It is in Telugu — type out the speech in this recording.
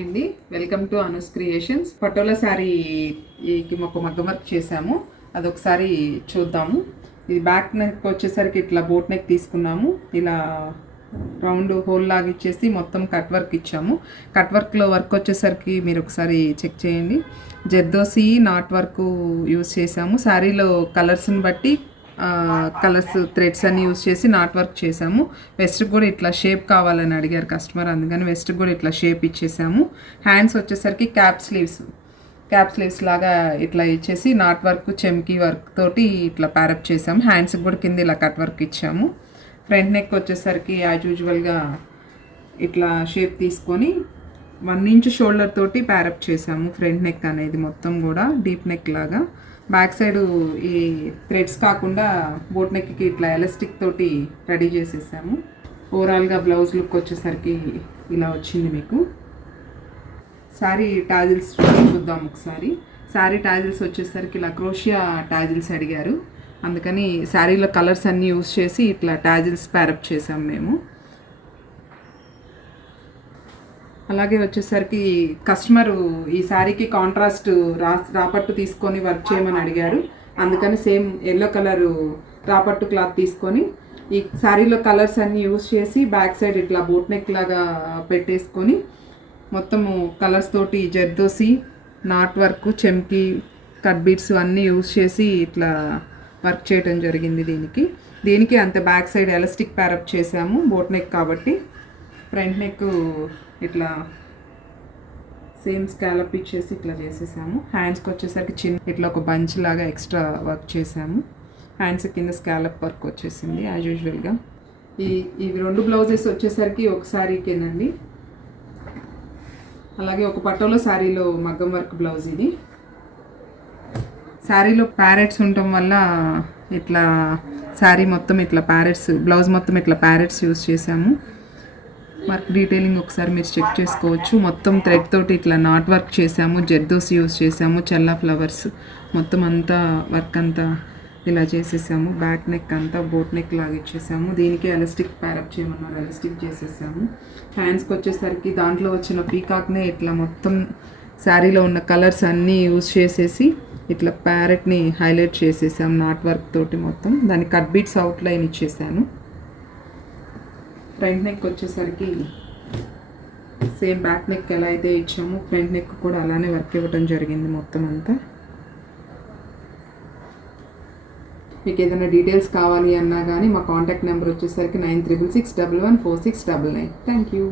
హాయ్ అండి, welcome to Anu's Creations. Patola శారీకి ఒక మగ్గం వర్క్ చేసాము, అదొకసారి చూద్దాము. ఇది బ్యాక్ నెక్ వచ్చేసరికి ఇట్లా బోట్ నెక్ తీసుకున్నాము. ఇలా రౌండ్ హోల్ లాగా ఇచ్చేసి మొత్తం కట్ వర్క్ ఇచ్చాము. కట్ వర్క్లో వర్క్ వచ్చేసరికి మీరు ఒకసారి చెక్ చేయండి. జర్దోసి నాట్ వర్క్ యూస్ చేసాము. శారీలో కలర్స్ని బట్టి కలర్స్ థ్రెడ్స్ అన్ని యూస్ చేసి నాట్ వర్క్ చేసాము. వెస్ట్కి కూడా ఇట్లా షేప్ కావాలని అడిగారు కస్టమర్, అందుకని వెస్ట్కి కూడా ఇట్లా షేప్ ఇచ్చేసాము. హ్యాండ్స్ వచ్చేసరికి క్యాప్ స్లీవ్స్ లాగా ఇట్లా ఇచ్చేసి నాట్ వర్క్ చెమ్కీ వర్క్ తోటి ఇట్లా ప్యారప్ చేసాము. హ్యాండ్స్కి కూడా కింద ఇలా కట్ వర్క్ ఇచ్చాము. ఫ్రంట్ నెక్ వచ్చేసరికి యాజ్ యూజువల్గా ఇట్లా షేప్ తీసుకొని 1 ఇంచ్ షోల్డర్ తోటి ప్యారప్ చేసాము. ఫ్రంట్ నెక్ అనేది మొత్తం కూడా డీప్ నెక్ లాగా. బ్యాక్ సైడ్ ఈ థ్రెడ్స్ కాకుండా బోట్ నెక్కి ఇట్లా ఎలాస్టిక్ తోటి రెడీ చేసేసాము. ఓవరాల్గా బ్లౌజ్ లుక్ వచ్చేసరికి ఇలా వచ్చింది మీకు. శారీ టాజిల్స్ చూద్దాం ఒకసారి. శారీ టాజిల్స్ వచ్చేసరికి ఇలా క్రోషియా టాజిల్స్ అడిగారు, అందుకని శారీలో కలర్స్ అన్నీ యూస్ చేసి ఇట్లా టాజిల్స్ ప్యారప్ చేసాం మేము. అలాగే వచ్చేసరికి కస్టమరు ఈ శారీకి కాంట్రాస్ట్ రాపట్టు తీసుకొని వర్క్ చేయమని అడిగారు, అందుకని సేమ్ ఎల్లో కలరు రాపట్టు క్లాత్ తీసుకొని ఈ శారీలో కలర్స్ అన్నీ యూస్ చేసి బ్యాక్ సైడ్ ఇట్లా బోట్ నెక్ లాగా పెట్టేసుకొని మొత్తము కలర్స్ తోటి జర్దోసి నాట్ వర్క్ చెమ్కీ కట్ బీట్స్ అన్నీ యూస్ చేసి ఇట్లా వర్క్ చేయడం జరిగింది. దీనికి అంత బ్యాక్ సైడ్ ఎలాస్టిక్ ప్యారప్ చేసాము బోట్ నెక్ కాబట్టి. ఫ్రంట్ నెక్ ఇట్లా సేమ్ స్కాలప్ ఇచ్చేసి ఇట్లా చేసేసాము. హ్యాండ్స్కి వచ్చేసరికి ఇట్లా ఒక బంచ్ లాగా ఎక్స్ట్రా వర్క్ చేసాము. హ్యాండ్స్ కింద స్కాలప్ వర్క్ వచ్చేసింది యాజ్ యూజువల్గా. ఇవి 2 బ్లౌజెస్ వచ్చేసరికి ఒక శారీకేనండి. అలాగే ఒక పటోలా శారీలో మగ్గం వర్క్ బ్లౌజ్ ఇది. శారీలో ప్యారెట్స్ ఉండటం వల్ల ఇట్లా శారీ మొత్తం ఇట్లా బ్లౌజ్ మొత్తం ఇట్లా ప్యారెట్స్ యూస్ చేసాము. వర్క్ డీటెయిలింగ్ ఒకసారి మీరు చెక్ చేసుకోవచ్చు. మొత్తం థ్రెడ్ తోటి ఇట్లా నాట్ వర్క్ చేసాము, జర్దోసి యూస్ చేసాము, చెల్లా ఫ్లవర్స్ మొత్తం అంతా వర్క్ అంతా ఇలా చేసేసాము. బ్యాక్ నెక్ అంతా బోట్ నెక్ లాగా ఇచ్చేసాము. దీనికి ఎలాస్టిక్ ప్యారప్ చేయమన్నారు, ఎలాస్టిక్ చేసేసాము. హ్యాండ్స్కి వచ్చేసరికి దాంట్లో వచ్చిన పీకాక్నే ఇట్లా మొత్తం శారీలో ఉన్న కలర్స్ అన్నీ యూస్ చేసేసి ఇట్లా ప్యారెట్ని హైలైట్ చేసేసాము నాట్ వర్క్ తోటి మొత్తం. దానికి కట్ బీట్స్ అవుట్లైన్ ఇచ్చేసాను. ఫ్రంట్ నెక్ వచ్చేసరికి సేమ్ బ్యాక్ నెక్ ఎలా అయితే ఇచ్చామో ఫ్రంట్ నెక్ కూడా అలానే వర్క్ ఇవ్వడం జరిగింది మొత్తం అంతా. మీకు ఏదైనా డీటెయిల్స్ కావాలి అన్నా కానీ మా కాంటాక్ట్ నెంబర్ వచ్చేసరికి 9366114699. Thank you.